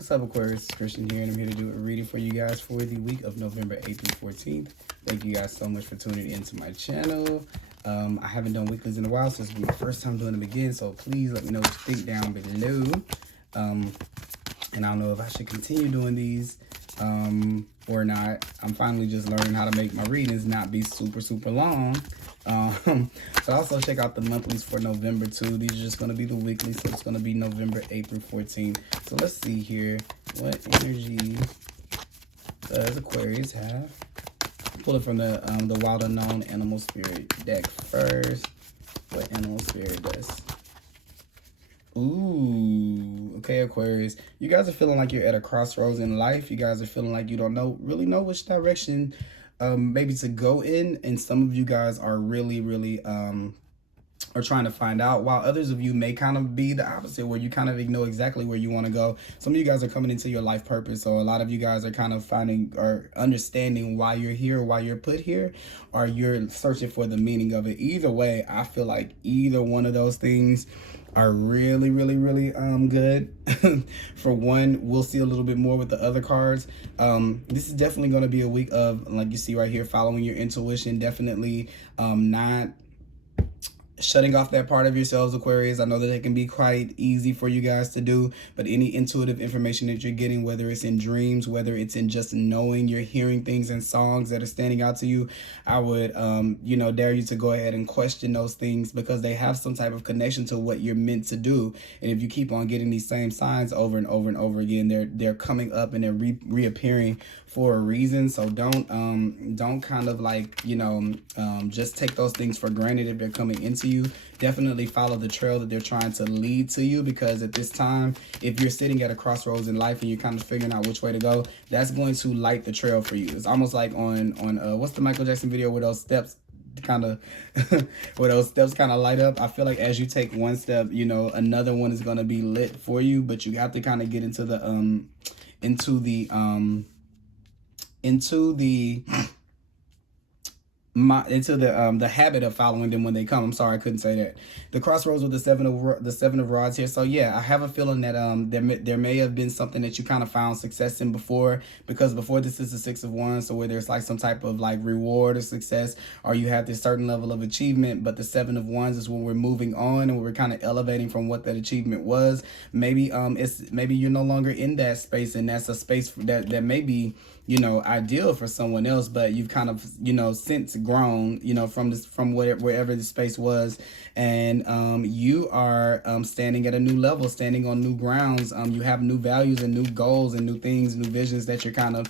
What's up, Aquarius? Christian here, and I'm here to do a reading for you guys for the week of November 8th through 14th. Thank you guys so much for tuning into my channel. I haven't done weeklies in a while, so this will be the first time doing them again, so please let me know what you think down below. And I don't know if I should continue doing these or not. I'm finally just learning how to make my readings not be super long. So also check out the monthlies for November too. These are just going to be the weekly, so it's going to be November 8th through 14th. So let's see here. What energy does Aquarius have? Pull it from the Wild Unknown Animal Spirit deck first. What animal spirit does? Ooh, okay, Aquarius. You guys are feeling like you're at a crossroads in life. You guys are feeling like you don't really know which direction maybe to go in, and some of you guys are really are trying to find out, while others of you may kind of be the opposite, where you kind of know exactly where you want to go. Some of you guys are coming into your life purpose, so a lot of you guys are kind of finding or understanding why you're here, why you're put here, or you're searching for the meaning of it. Either way, I feel like either one of those things are really good. For one, we'll see a little bit more with the other cards. This is definitely going to be a week of, like you see right here, following your intuition. Definitely not shutting off that part of yourselves, Aquarius. I know that it can be quite easy for you guys to do, but any intuitive information that you're getting, whether it's in dreams, whether it's in just knowing, you're hearing things in songs that are standing out to you, I would, dare you to go ahead and question those things, because they have some type of connection to what you're meant to do. And if you keep on getting these same signs over and over again, they're coming up and they're reappearing for a reason. So don't kind of like, just take those things for granted if they're coming into you. Definitely follow the trail that they're trying to lead to you, because at this time, if you're sitting at a crossroads in life and you're kind of figuring out which way to go, that's going to light the trail for you. It's almost like on what's the Michael Jackson video where those steps kind of light up. I feel like as you take one step, another one is going to be lit for you, but you have to kind of get into the habit of following them when they come. I'm sorry, I couldn't say that. The crossroads with the seven of rods here. So yeah, I have a feeling that there may have been something that you kind of found success in before, because before this is the 6 of wands, so where there's like some type of like reward or success, or you have this certain level of achievement. But the 7 of wands is when we're moving on and we're kind of elevating from what that achievement was. Maybe maybe you're no longer in that space, and that's a space that may be ideal for someone else, but you've kind of since grown from wherever the space was, and you are standing at a new level, standing on new grounds. You have new values and new goals and new things, new visions that you're kind of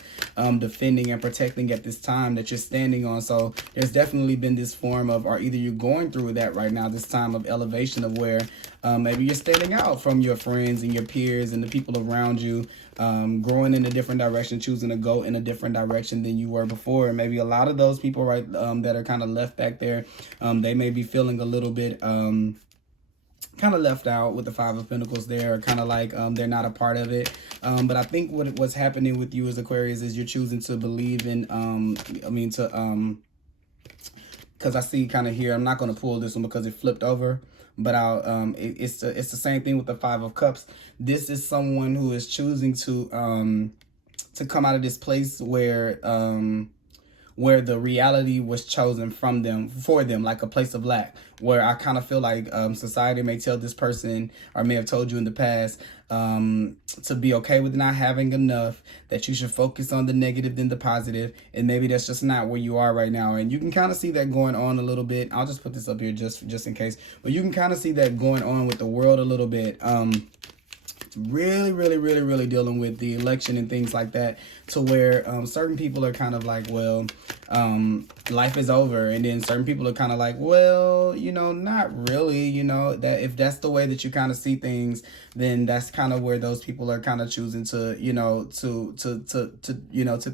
defending and protecting at this time that you're standing on. So there's definitely been this form of, or either you're going through that right now, this time of elevation, of where maybe you're standing out from your friends and your peers and the people around you, growing in a different direction, choosing to go in a different direction than you were before. And maybe a lot of those people that are kind of left back there, they may be feeling a little bit kind of left out with the 5 of Pentacles there, or kind of like they're not a part of it. But I think what's happening with you as Aquarius is you're choosing to believe in, because I see kind of here, I'm not going to pull this one because it flipped over, but it's the same thing with the 5 of Cups. This is someone who is choosing to come out of this place where the reality was chosen for them, like a place of lack, where I kind of feel like society may tell this person, or may have told you in the past, to be okay with not having enough, that you should focus on the negative than the positive, and maybe that's just not where you are right now. And you can kind of see that going on a little bit. I'll just put this up here just in case, but you can kind of see that going on with the world a little bit. Really dealing with the election and things like that, to where certain people are kind of like, well, life is over, and then certain people are kind of like, well, not really, that if that's the way that you kind of see things, then that's kind of where those people are kind of choosing to to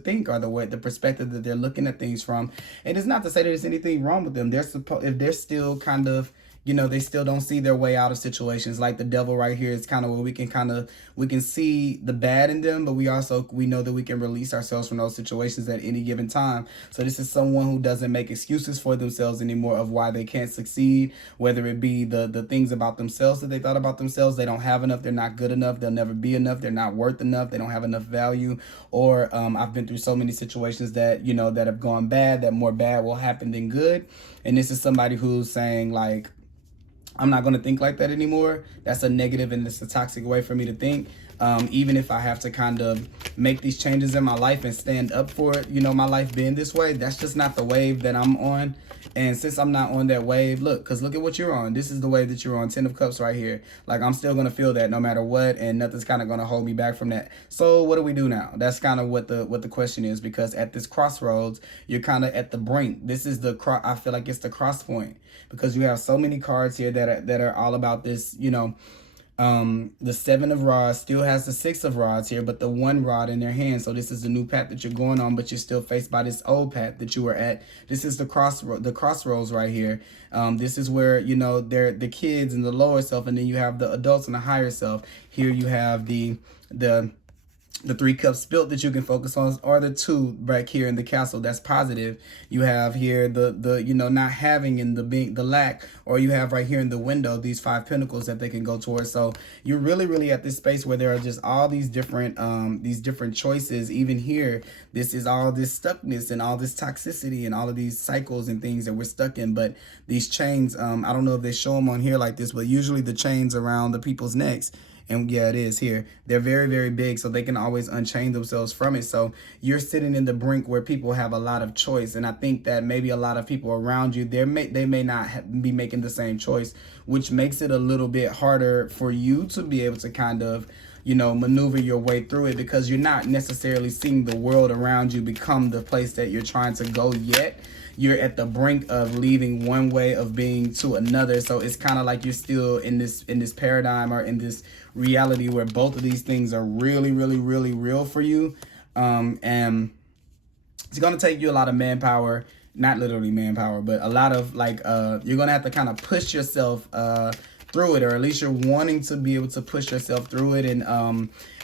think, or the perspective that they're looking at things from. And it's not to say that there's anything wrong with them. If they're still kind of you know, they still don't see their way out of situations. Like the devil right here is kind of where we can see the bad in them, but we know that we can release ourselves from those situations at any given time. So this is someone who doesn't make excuses for themselves anymore of why they can't succeed, whether it be the things about themselves that they thought about themselves. They don't have enough, they're not good enough, they'll never be enough, they're not worth enough, they don't have enough value. Or I've been through so many situations that, you know, that have gone bad, that more bad will happen than good. And this is somebody who's saying like, I'm not going to think like that anymore. That's a negative and it's a toxic way for me to think. Even if I have to kind of make these changes in my life and stand up for it, you know, my life being this way, that's just not the wave that I'm on. And since I'm not on that wave, look at what you're on. This is the wave that you're on, 10 of Cups right here. Like, I'm still going to feel that no matter what, and nothing's kind of going to hold me back from that. So what do we do now? That's kind of what the question is, because at this crossroads, you're kind of at the brink. This is I feel like it's the cross point, because you have so many cards here that are all about this, you know. The 7 of rods still has the 6 of rods here, but the 1 rod in their hand. So this is the new path that you're going on, but you're still faced by this old path that you were at. This is the crossroads right here. This is where, you know, they're the kids and the lower self, and then you have the adults and the higher self. Here you have the 3 cups spilt that you can focus on, or the 2 back here in the castle. That's positive. You have here the you know, not having and the lack, or you have right here in the window these 5 pentacles that they can go towards. So you're really at this space where there are just all these different choices. Even here, this is all this stuckness and all this toxicity and all of these cycles and things that we're stuck in. But these chains, I don't know if they show them on here like this, but usually the chains around the people's necks. And yeah, it is here. They're very big, so they can always unchain themselves from it. So you're sitting in the brink where people have a lot of choice. And I think that maybe a lot of people around you, they may not be making the same choice, which makes it a little bit harder for you to be able to kind of, you know, maneuver your way through it, because you're not necessarily seeing the world around you become the place that you're trying to go yet. You're at the brink of leaving one way of being to another. So it's kind of like you're still in this paradigm, or in this reality where both of these things are really real for you. And it's going to take you a lot of manpower, not literally manpower, but a lot of like, you're going to have to kind of push yourself through it, or at least you're wanting to be able to push yourself through it. And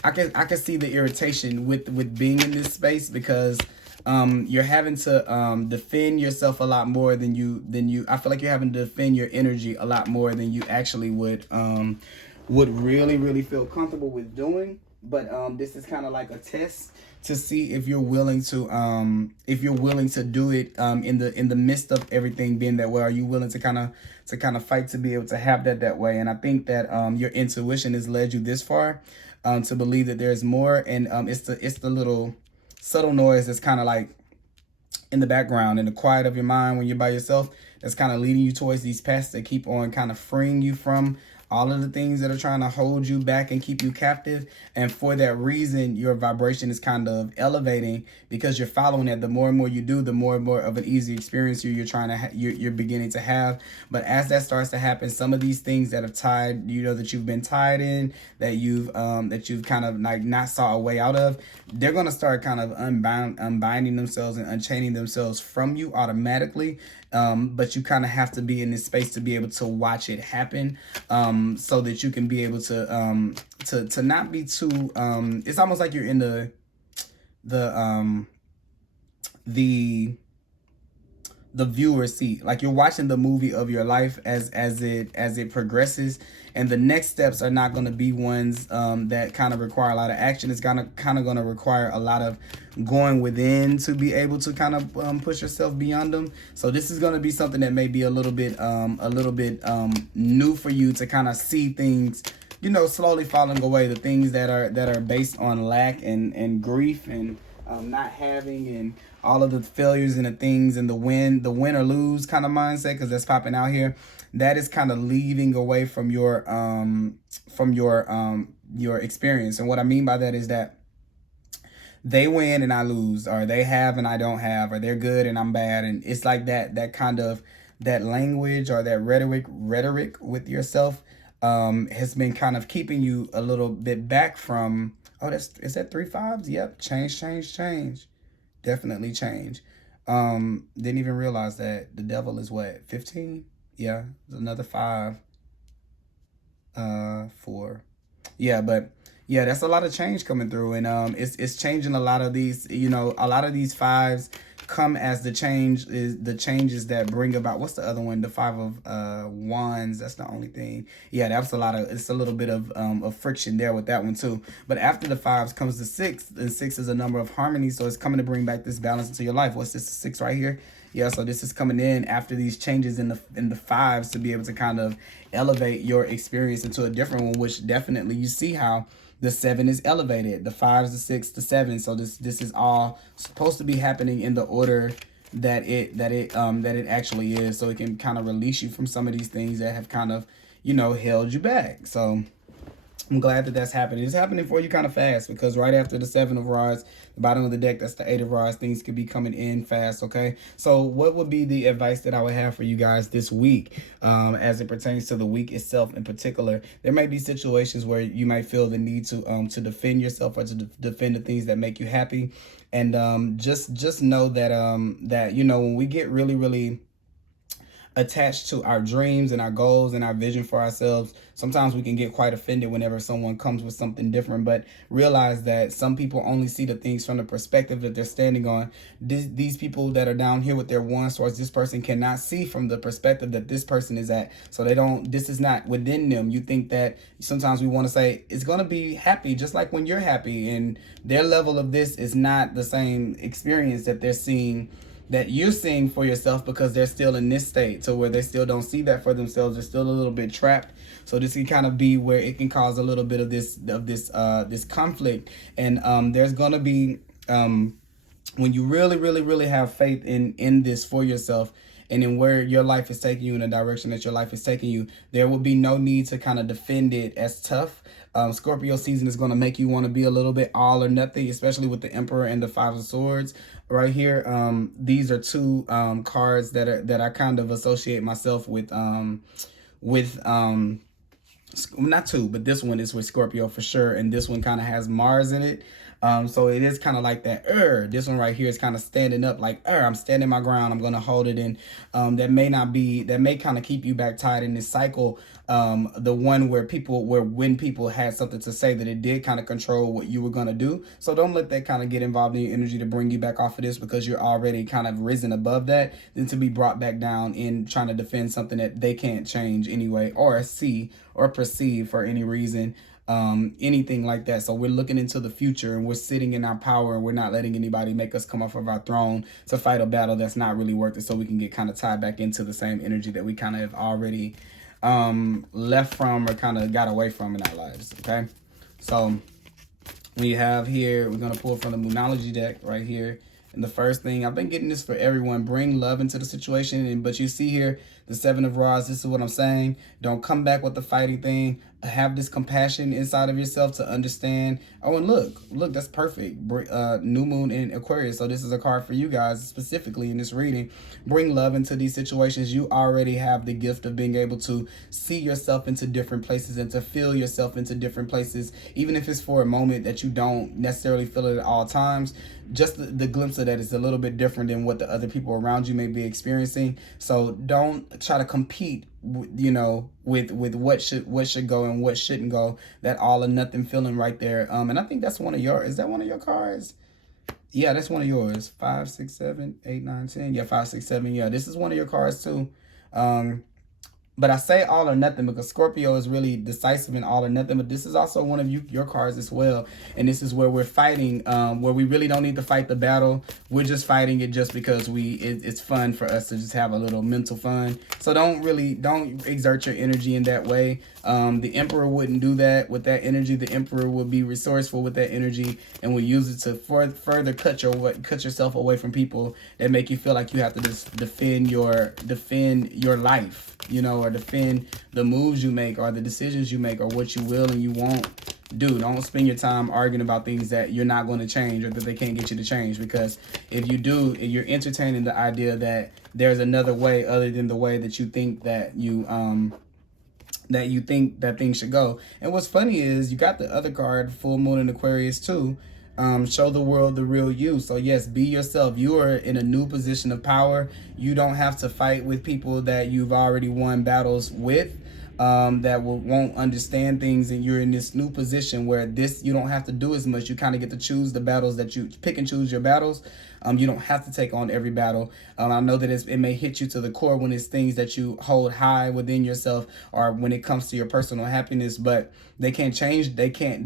I can see the irritation with being in this space, because you're having to defend yourself a lot more than you I feel like you're having to defend your energy a lot more than you actually would really feel comfortable with doing. But this is kind of like a test to see if you're willing to do it in the midst of everything being that way. Are you willing to kind of fight to be able to have that way? And I think that your intuition has led you this far to believe that there's more. And it's the little subtle noise that's kind of like in the background, in the quiet of your mind when you're by yourself, that's kind of leading you towards these paths that keep on kind of freeing you from all of the things that are trying to hold you back and keep you captive. And for that reason, your vibration is kind of elevating, because you're following that. The more and more you do, the more and more of an easy experience you're beginning to have. But as that starts to happen, some of these things that have tied, you know, that you've been tied in, that you've kind of like not saw a way out of, they're going to start kind of unbinding themselves and unchaining themselves from you automatically. But you kind of have to be in this space to be able to watch it happen, so that you can be able to not be too, it's almost like you're in the viewer seat, like you're watching the movie of your life as it progresses, and the next steps are not going to be ones that kind of require a lot of action. It's kind of going to require a lot of going within to be able to kind of push yourself beyond them. So this is going to be something that may be a little bit new for you to kind of see things, you know, slowly falling away. The things that are based on lack and grief and not having, and all of the failures and the things and the win or lose kind of mindset, because that's popping out here. That is kind of leaving away from your experience. And what I mean by that is that they win and I lose, or they have and I don't have, or they're good and I'm bad. And it's like that kind of that language or that rhetoric with yourself has been kind of keeping you a little bit back from, is that 3 5s? Yep. Change. Definitely change. Didn't even realize that the devil is what, 15? Yeah, another 5. 4. Yeah, but yeah, that's a lot of change coming through, and it's changing a lot of these. You know, a lot of these 5s come as the changes that bring about. What's the other one? The 5 of wands. That's the only thing. Yeah, that's a lot of. It's a little bit of friction there with that one too. But after the 5s comes the 6, and 6 is a number of harmony, so it's coming to bring back this balance into your life. What's this? 6 right here. Yeah, so this is coming in after these changes in the 5s to be able to kind of elevate your experience into a different one, which definitely you see how the 7 is elevated, the 5s, the 6, the 7. So this is all supposed to be happening in the order that it actually is, so it can kind of release you from some of these things that have kind of, you know, held you back. So I'm glad that that's happening. It's happening for you kind of fast, because right after the 7 of rods, the bottom of the deck, that's the 8 of rods. Things could be coming in fast, okay? So what would be the advice that I would have for you guys this week as it pertains to the week itself in particular? There may be situations where you might feel the need to defend yourself, or to defend the things that make you happy. And just know that, that, you know, when we get really, really attached to our dreams and our goals and our vision for ourselves, sometimes we can get quite offended whenever someone comes with something different. But realize that some people only see the things from the perspective that they're standing on. These people that are down here with their wands towards this person cannot see from the perspective that this person is at. So they don't, this is not within them. You think that sometimes we want to say it's going to be happy just like when you're happy, and their level of this is not the same experience that they're seeing, that you're seeing for yourself, because they're still in this state to where they still don't see that for themselves. They're still a little bit trapped. So this can kind of be where it can cause a little bit of this conflict. And there's gonna be when you really have faith in this for yourself, and in where your life is taking you, in the direction that your life is taking you, there will be no need to kind of defend it as tough. Scorpio season is going to make you want to be a little bit all or nothing, especially with the Emperor and the 5 of Swords right here. These are 2 cards that I kind of associate myself with not 2, but this one is with Scorpio for sure, and this one kind of has Mars in it. So it is kind of like that. This one right here is kind of standing up, like, I'm standing my ground. I'm going to hold it in. That may kind of keep you back tied in this cycle. The one where when people had something to say, that it did kind of control what you were going to do. So don't let that kind of get involved in your energy to bring you back off of this, because you're already kind of risen above that, than to be brought back down in trying to defend something that they can't change anyway, or see or perceive for any reason. Anything like that. So we're looking into the future, and we're sitting in our power, and we're not letting anybody make us come off of our throne to fight a battle that's not really worth it, so we can get kind of tied back into the same energy that we kind of have already left from, or kind of got away from in our lives. Okay, so we have here, we're going to pull from the Moonology deck right here. And the first thing, I've been getting this for everyone: bring love into the situation. But you see here, the 7 of rods, this is what I'm saying. Don't come back with the fighting thing. Have this compassion inside of yourself to understand. Oh, and look, that's perfect. New moon in Aquarius. So this is a card for you guys specifically in this reading. Bring love into these situations. You already have the gift of being able to see yourself into different places, and to feel yourself into different places, even if it's for a moment that you don't necessarily feel it at all times. Just the glimpse of that is a little bit different than what the other people around you may be experiencing. So don't try to compete, you know, with what should go and what shouldn't go. That all or nothing feeling right there. And I think that's one of your, is that one of your cards? Yeah, that's one of yours. 5, 6, 7, 8, 9, 10. Yeah, 5, 6, 7. Yeah, this is one of your cards too. But I say all or nothing because Scorpio is really decisive in all or nothing. But this is also one of your cards as well. And this is where we're fighting, where we really don't need to fight the battle. We're just fighting it just because it's fun for us to just have a little mental fun. So don't exert your energy in that way. The Emperor wouldn't do that with that energy. The Emperor will be resourceful with that energy and will use it to further cut yourself away from people that make you feel like you have to just defend your life, you know, or defend the moves you make, or the decisions you make, or what you will and you won't do. Don't spend your time arguing about things that you're not going to change, or that they can't get you to change. Because if you do, if you're entertaining the idea that there's another way other than the way that you think that things should go. And what's funny is you got the other card, full moon in Aquarius too. show the world the real you. So yes, be yourself. You are in a new position of power. You don't have to fight with people that you've already won battles with, that won't understand things, and you're in this new position where you don't have to do as much. You kind of get to choose the battles that you pick and choose your battles. You don't have to take on every battle. I know that it may hit you to the core when it's things that you hold high within yourself, or when it comes to your personal happiness, but they can't change.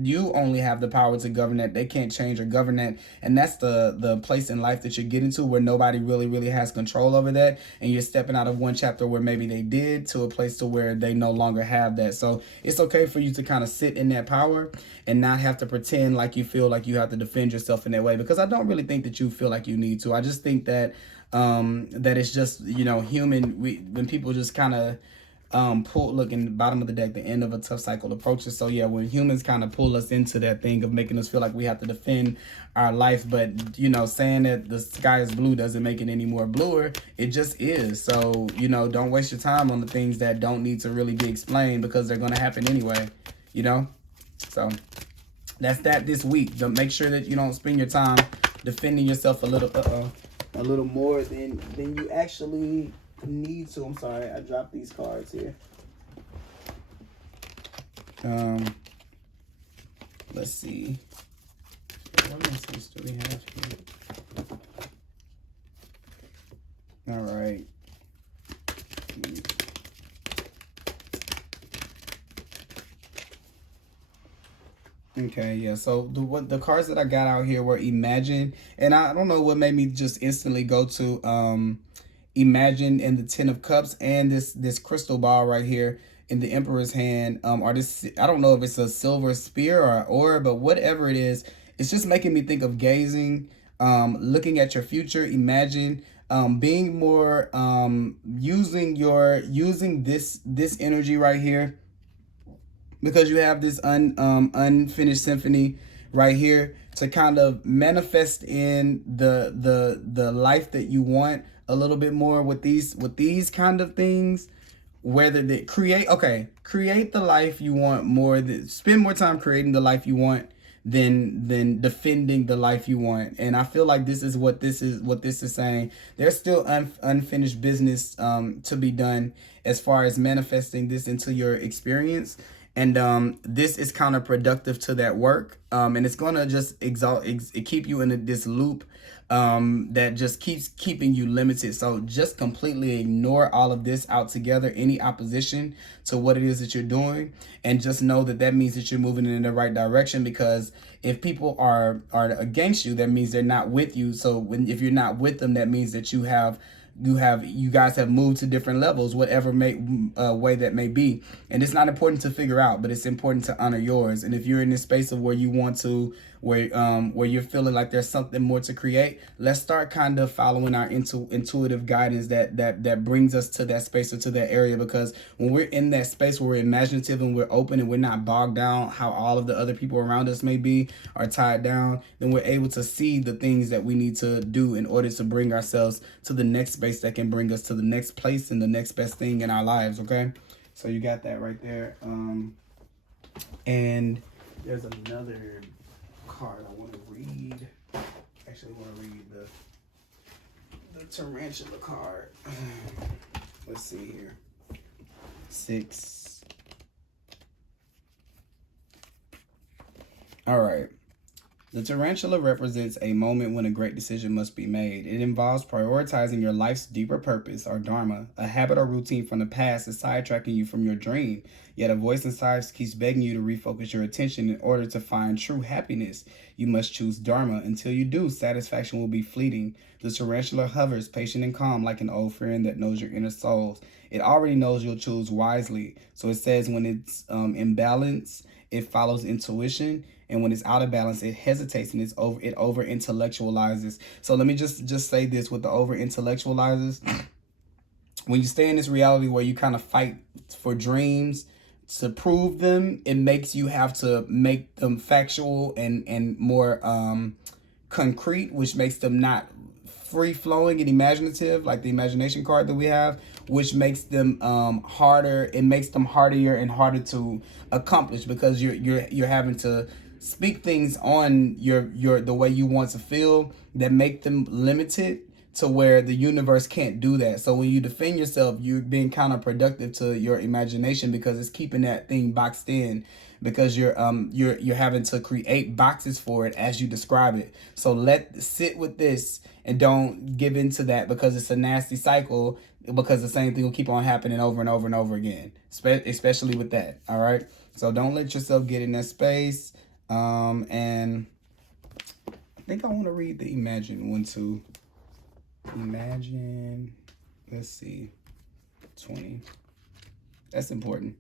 You only have the power to govern that. They can't change or govern that. And that's the place in life that you're getting to, where nobody really has control over that. And you're stepping out of one chapter where maybe they did, to a place to where they no longer have that. So it's okay for you to kind of sit in that power and not have to pretend like you feel like you have to defend yourself in that way, because I don't really think that you feel like you need to. I just think that that it's just, human. When people just kind of look in the bottom of the deck, the end of a tough cycle approaches. So yeah, when humans kind of pull us into that thing of making us feel like we have to defend our life, but saying that the sky is blue doesn't make it any more bluer. It just is. So don't waste your time on the things that don't need to really be explained, because they're going to happen anyway. So that's that this week. Make sure that you don't spend your time defending yourself a little more than you actually need to. I'm sorry, I dropped these cards here. Let's see. What message do we have here? All right. Okay, yeah. So the cards that I got out here were Imagine, and I don't know what made me just instantly go to Imagine, and the Ten of Cups, and this crystal ball right here in the Emperor's hand, or this, I don't know if it's a silver spear or an orb, but whatever it is, it's just making me think of gazing, looking at your future. Imagine being more using this energy right here, because you have this unfinished symphony right here, to kind of manifest in the life that you want a little bit more with these kind of things. Whether they create the life you want more, spend more time creating the life you want than defending the life you want. And I feel like this is what this is saying. There's still unfinished business to be done as far as manifesting this into your experience. And this is counterproductive to that work. And it's going to just keep you in this loop that just keeps keeping you limited. So just completely ignore all of this altogether, any opposition to what it is that you're doing. And just know that means that you're moving in the right direction, because if people are against you, that means they're not with you. So if you're not with them, that means that you guys have moved to different levels, whatever way that may be. And it's not important to figure out, but it's important to honor yours. And if you're in this space of where you want to, where you're feeling like there's something more to create, let's start kind of following our intuitive guidance that brings us to that space or to that area. Because when we're in that space where we're imaginative and we're open and we're not bogged down how all of the other people around us may be, are tied down, then we're able to see the things that we need to do in order to bring ourselves to the next space that can bring us to the next place and the next best thing in our lives. Okay, so you got that right there. And there's another card I want to read. Actually, I want to read the tarantula card. Let's see here. 6. All right. The tarantula represents a moment when a great decision must be made. It involves prioritizing your life's deeper purpose or dharma. A habit or routine from the past is sidetracking you from your dream, yet a voice inside keeps begging you to refocus your attention in order to find true happiness. You must choose dharma. Until you do, satisfaction will be fleeting. The tarantula hovers, patient and calm, like an old friend that knows your inner souls. It already knows you'll choose wisely. So it says when it's in balance, it follows intuition. And when it's out of balance, it hesitates and it over intellectualizes. So let me just say this with the over intellectualizes. When you stay in this reality where you kind of fight for dreams to prove them, it makes you have to make them factual and more concrete, which makes them not free flowing and imaginative, like the imagination card that we have, which makes them harder. It makes them harder and harder to accomplish, because you're having to speak things on the way you want to feel that make them limited to where the universe can't do that. So when you defend yourself, you're being counterproductive to your imagination because it's keeping that thing boxed in, because you're having to create boxes for it as you describe it. So sit with this and don't give into that, because it's a nasty cycle, because the same thing will keep on happening over and over and over again, especially with that. All right, so don't let yourself get in that space. And I think I want to read the Imagine one too. Imagine, let's see, 20. That's important,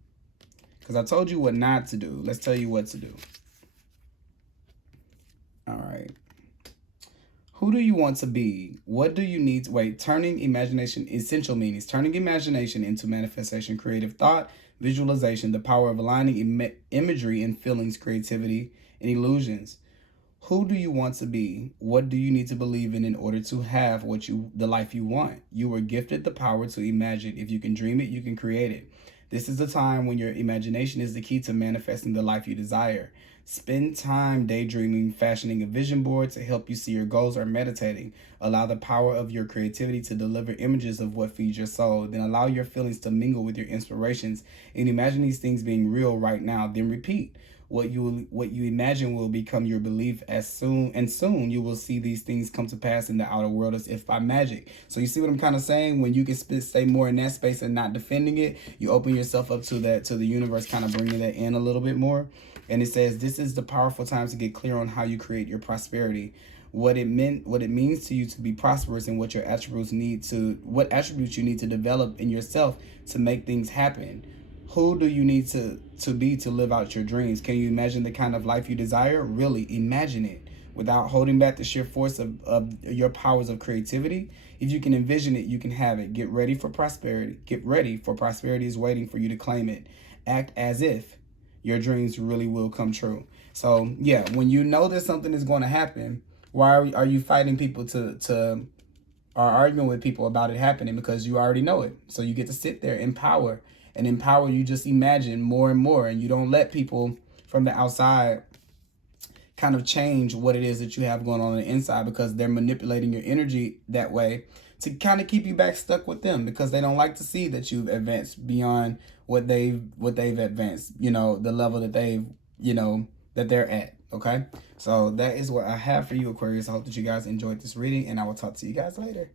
because I told you what not to do. Let's tell you what to do. All right. Who do you want to be? What do you need to wait? Turning imagination, essential meanings. Turning imagination into manifestation, creative thought, visualization, the power of aligning imagery and feelings, creativity, and illusions. Who do you want to be? What do you need to believe in order to have the life you want? You were gifted the power to imagine. If you can dream it, you can create it. This is the time when your imagination is the key to manifesting the life you desire. Spend time daydreaming, fashioning a vision board to help you see your goals, or meditating. Allow the power of your creativity to deliver images of what feeds your soul. Then allow your feelings to mingle with your inspirations, and imagine these things being real right now. Then repeat. What you imagine will become your belief, soon you will see these things come to pass in the outer world as if by magic. So you see what I'm kind of saying? When you can stay more in that space and not defending it, you open yourself up to the universe kind of bringing that in a little bit more. And it says, this is the powerful time to get clear on how you create your prosperity, what it means to you to be prosperous, and what attributes you need to develop in yourself to make things happen. Who do you need to be to live out your dreams? Can you imagine the kind of life you desire? Really imagine it without holding back the sheer force of your powers of creativity. If you can envision it, you can have it. Get ready for prosperity. Get ready, for prosperity is waiting for you to claim it. Act as if your dreams really will come true. So yeah, when you know that something is going to happen, why are you fighting people or arguing with people about it happening? Because you already know it. So you get to sit there in power. And in power, you just imagine more and more, and you don't let people from the outside kind of change what it is that you have going on the inside, because they're manipulating your energy that way to kind of keep you back stuck with them, because they don't like to see that you've advanced beyond what they've advanced, the level that that they're at. Okay, so that is what I have for you, Aquarius. I hope that you guys enjoyed this reading, and I will talk to you guys later.